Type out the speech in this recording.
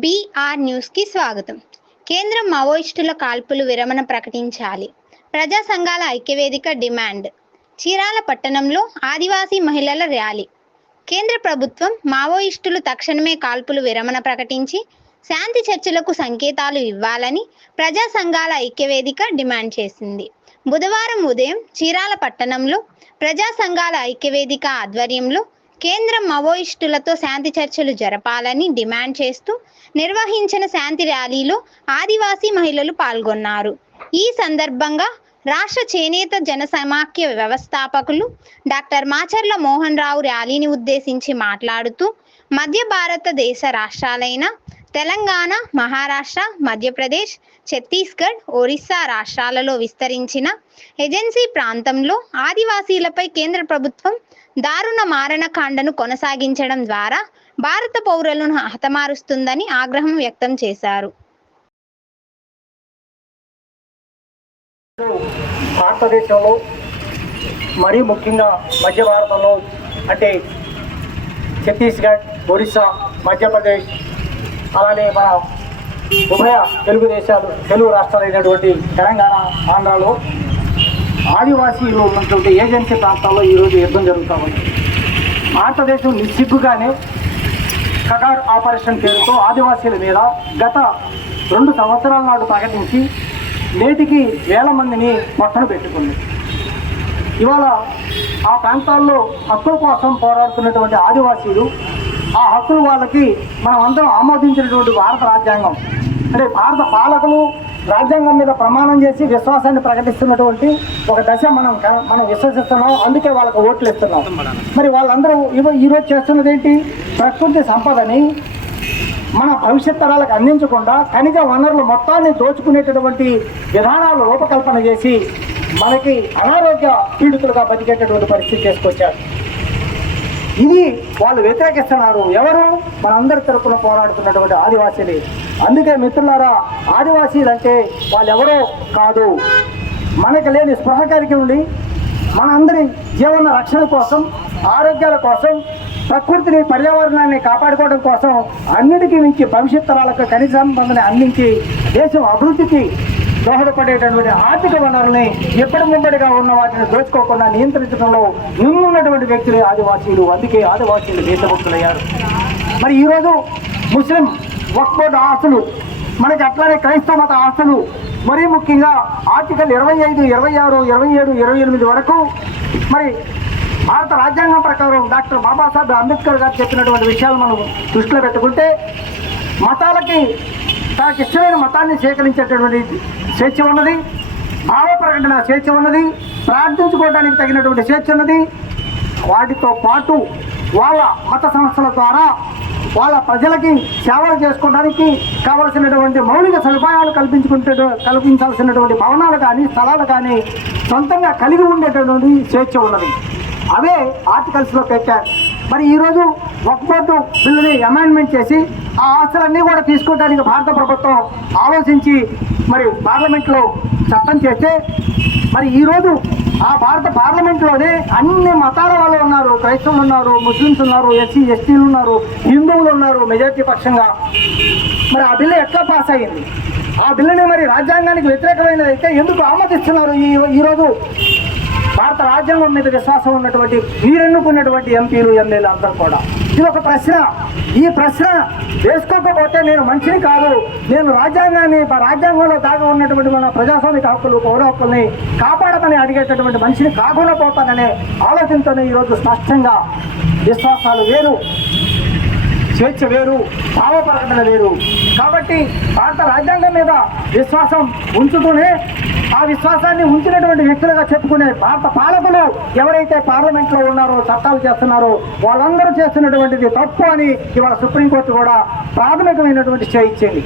BR న్యూస్కి స్వాగతం. కేంద్రం మావోయిస్టుల కాల్పులు విరమణ ప్రకటించాలి. ప్రజా సంఘాల ఐక్యవేదిక డిమాండ్. చీరాల పట్టణంలో ఆదివాసీ మహిళల ర్యాలీ. కేంద్ర ప్రభుత్వం మావోయిస్టులు తక్షణమే కాల్పులు విరమణ ప్రకటించి శాంతి చర్చలకు సంకేతాలు ఇవ్వాలని ప్రజా సంఘాల ఐక్యవేదిక డిమాండ్ చేసింది. బుధవారం ఉదయం చీరాల పట్టణంలో ప్రజా సంఘాల ఐక్యవేదిక ఆధ్వర్యంలో కేంద్రం మావోయిస్టులతో శాంతి చర్చలు జరపాలని డిమాండ్ చేస్తూ నిర్వహించిన శాంతి ర్యాలీలో ఆదివాసీ మహిళలు పాల్గొన్నారు. ఈ సందర్భంగా రాష్ట్ర చేనేత జన సమాఖ్య వ్యవస్థాపకులు డాక్టర్ మాచర్ల మోహన్ రావు ర్యాలీని ఉద్దేశించి మాట్లాడుతూ మధ్య భారతదేశ రాష్ట్రాలైన తెలంగాణ మహారాష్ట్ర మధ్యప్రదేశ్ ఛత్తీస్గఢ్ ఒరిస్సా రాష్ట్రాలలో విస్తరించిన ఏజెన్సీ ప్రాంతంలో ఆదివాసీలపై కేంద్ర ప్రభుత్వం దారుణ మారణకాండను కొనసాగించడం ద్వారా భారత పౌరులను హతమారుస్తుందని ఆగ్రహం వ్యక్తం చేశారు. భారతదేశంలో మరీ ముఖ్యంగా మధ్య భారతంలో అంటే ఛత్తీస్గఢ్ ఒరిస్సా మధ్యప్రదేశ్ అలానే మన ఉభయ తెలుగు దేశాలు తెలుగు రాష్ట్రాలైనటువంటి తెలంగాణ ఆంధ్రాలో ఆదివాసీలు ఉన్నటువంటి ఏజెన్సీ ప్రాంతాల్లో ఈరోజు యుద్ధం జరుగుతూ ఉంది. భారతదేశం నిస్సిగ్గుగానే కగార్ ఆపరేషన్ పేరుతో ఆదివాసీల మీద గత రెండు సంవత్సరాల నాడు ప్రకటించి నేటికి వేల మందిని మొట్టను పెట్టుకుంది. ఇవాళ ఆ ప్రాంతాల్లో హక్కుల కోసం పోరాడుతున్నటువంటి ఆదివాసీలు ఆ హక్కులు వాళ్ళకి మనం అందరం ఆమోదించినటువంటి భారత రాజ్యాంగం. అంటే భారత పాలకులు రాజ్యాంగం మీద ప్రమాణం చేసి విశ్వాసాన్ని ప్రకటిస్తున్నటువంటి ఒక దశ మనం మనం విశ్వసిస్తున్నాం. అందుకే వాళ్ళకు ఓట్లు ఇస్తున్నాం. మరి వాళ్ళందరూ ఇవ ఈరోజు చేస్తున్నది ఏంటి? ప్రకృతి సంపదని మన భవిష్యత్ తరాలకు అందించకుండా ఖనిజ వనరులు మొత్తాన్ని దోచుకునేటటువంటి విధానాలు రూపకల్పన చేసి మనకి అనారోగ్య పీడితులుగా బతికేటటువంటి పరిస్థితి చేసుకొచ్చారు ఇది వాళ్ళు వ్యతిరేకిస్తున్నారు. ఎవరు? మనందరి తరపున పోరాడుతున్నటువంటి ఆదివాసీలు. అందుకే మిత్రులారా ఆదివాసీలు అంటే వాళ్ళు ఎవరో కాదు. మనకి లేని స్పృహ కలిగి ఉండి మనందరి జీవన రక్షణ కోసం ఆరోగ్యాల కోసం ప్రకృతిని పర్యావరణాన్ని కాపాడుకోవడం కోసం అన్నిటికీ మించి భవిష్యత్ తరాలకు కనీస సంబంధాన్ని అందించి దేశం అభివృద్ధికి దోహదపడేటటువంటి ఆర్థిక వనరుల్ని ఎప్పటి ముంబడిగా ఉన్న వాటిని దోచుకోకుండా నియంత్రించడంలో ముందున్నటువంటి వ్యక్తులే ఆదివాసీలు. అందుకే ఆదివాసీలు దేశభక్తులయ్యారు. మరి ఈరోజు ముస్లిం వక్ఫ్ బోర్డు ఆస్తులు మనకి అట్లానే క్రైస్తవ మత ఆస్తులు మరీ ముఖ్యంగా ఆర్టికల్ ఇరవై ఐదు ఇరవై ఆరు ఇరవై ఏడు ఇరవై ఎనిమిది వరకు మరి భారత రాజ్యాంగం ప్రకారం డాక్టర్ బాబాసాహెబ్ అంబేద్కర్ గారు చెప్పినటువంటి విషయాలు మనం దృష్టిలో పెట్టుకుంటే మతాలకి తనకి ఇష్టమైన మతాన్ని స్వీకరించేటటువంటి స్వేచ్ఛ ఉన్నది భావ ప్రకటన స్వేచ్ఛ ఉన్నది ప్రార్థించుకోవడానికి తగినటువంటి స్వేచ్ఛ ఉన్నది. వాటితో పాటు వాళ్ళ మత సంస్థల ద్వారా వాళ్ళ ప్రజలకి సేవలు చేసుకోవడానికి కావలసినటువంటి మౌలిక సదుపాయాలు కల్పించుకుంటే కల్పించాల్సినటువంటి భవనాలు కానీ స్థలాలు కానీ సొంతంగా కలిగి ఉండేటటువంటి స్వేచ్ఛ ఉన్నది. అవే ఆర్టికల్స్లో పెట్టారు. మరి ఈరోజు ఒక్కోటు బిల్లుని అమెండ్మెంట్ చేసి ఆ ఆస్తులన్నీ కూడా తీసుకోవడానికి భారత ప్రభుత్వం ఆలోచించి మరి పార్లమెంట్లో చట్టం చేస్తే మరి ఈరోజు ఆ భారత పార్లమెంట్లోనే అన్ని మతాల వాళ్ళు ఉన్నారు. క్రైస్తవులు ఉన్నారు ముస్లిమ్స్ ఉన్నారు ఎస్సీ ఎస్టీలు ఉన్నారు హిందువులు ఉన్నారు మెజార్టీ పక్షంగా. మరి ఆ బిల్లు ఎట్లా పాస్ అయ్యింది? ఆ బిల్లుని మరి రాజ్యాంగానికి వ్యతిరేకమైనది అయితే ఎందుకు ఆమోదిస్తున్నారు ఈ ఈరోజు భారత రాజ్యాంగం మీద విశ్వాసం ఉన్నటువంటి వీరెన్నుకున్నటువంటి ఎంపీలు ఎమ్మెల్యేలు అందరూ కూడా. ఇది ఒక ప్రశ్న. ఈ ప్రశ్న వేసుకోకపోతే నేను మంచిని కాదు. నేను రాజ్యాంగాన్ని రాజ్యాంగంలో దాగా ఉన్నటువంటి మన ప్రజాస్వామిక హక్కులు పౌర హక్కుల్ని కాపాడమని అడిగేటటువంటి మనిషిని కాకుండా పోతాననే ఆలోచనతోనే ఈరోజు స్పష్టంగా విశ్వాసాలు వేరు. స్వేచ్ఛ వేరు భావ ప్రకటన వేరు. కాబట్టి భారత రాజ్యాంగం మీద విశ్వాసం ఉంచుతూనే ఆ విశ్వాసాన్ని ఉంచినటువంటి వ్యక్తులుగా చెప్పుకునే భారత పాలకులు ఎవరైతే పార్లమెంట్లో ఉన్నారో చట్టాలు చేస్తున్నారో వాళ్ళందరూ చేస్తున్నటువంటిది తప్పు అని ఇవాళ సుప్రీంకోర్టు కూడా ప్రాథమికమైనటువంటి స్టే ఇచ్చింది.